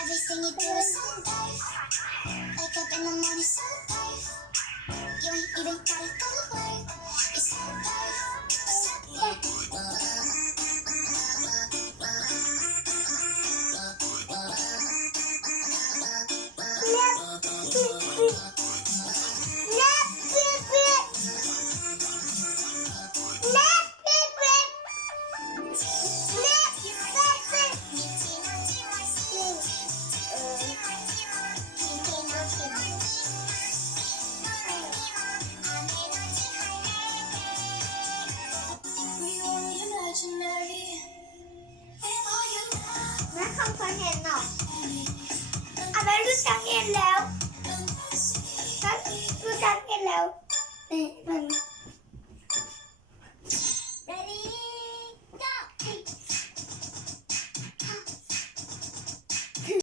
Everything you do is so nice. Wake up in the morning so nice. You ain't even gotta go to work. It's so nice. Lu sáng yên léo. Lu sáng yên léo.